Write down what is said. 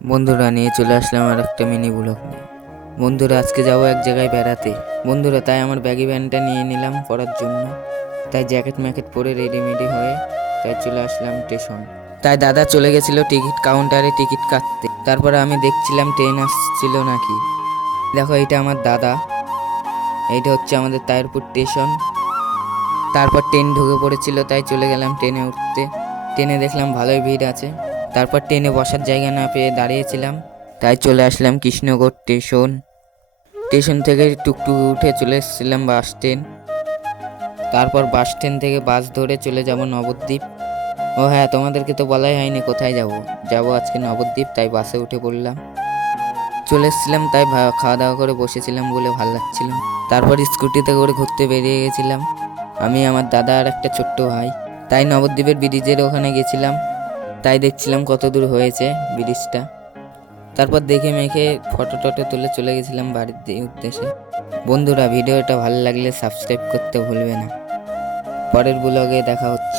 বন্ধুরা নিয়ে চলে আসলাম আর একটা মিনি ব্লগ নিয়ে। বন্ধুরা আজকে যাবো এক জায়গায় বেড়াতে। বন্ধুরা তাই আমার ব্যাগি ব্যান্ডটা নিয়ে নিলাম পরার জন্য। তাই জ্যাকেট ম্যাকেট পরে রেডিমেডি হয়ে তাই চলে আসলাম স্টেশন। তাই দাদা চলে গেছিল টিকিট কাউন্টারে টিকিট কাটতে। তারপরে আমি দেখছিলাম ট্রেন আসছিল নাকি। দেখো এটা আমার দাদা, এইটা হচ্ছে আমাদের তাহিরপুর স্টেশন। তারপর ট্রেন ঢুকে পড়েছিল, তাই চলে গেলাম ট্রেনে উঠতে। ট্রেনে দেখলাম ভালোই ভিড় আছে। তারপর ট্রেনে বসার জায়গা না পেয়ে দাঁড়িয়েছিলাম, তাই চলে আসলাম কৃষ্ণগড় স্টেশন। স্টেশন থেকে টুকটুকে উঠে চলে এসেছিলাম বাস স্ট্যান্ড। তারপর বাস স্ট্যান্ড থেকে বাস ধরে চলে যাব নবদ্বীপ। ও হ্যাঁ, তোমাদেরকে তো বলাই হয়নি কোথায় যাব আজকে নবদ্বীপ, তাই বাসে উঠে পড়লাম। চলে এসেছিলাম, তাই খাওয়া দাওয়া করে বসেছিলাম বলে ভালো লাগছিল। তারপর স্কুটিতে করে ঘুরতে বেরিয়ে গেছিলাম আমি, আমার দাদা আর একটা ছোট্ট ভাই। তাই নবদ্বীপের ব্রিজের ওখানে গেছিলাম, তাই দেখছিলাম কত দূর হয়েছে ব্রিজটা। তারপর দেখে মেখে ফটো টটো তুলে চলে গেছিলাম বাড়ির উদ্দেশ্যে। বন্ধুরা ভিডিওটা ভালো লাগলে সাবস্ক্রাইব করতে ভুলবে না। পরের ব্লগে দেখা হচ্ছে।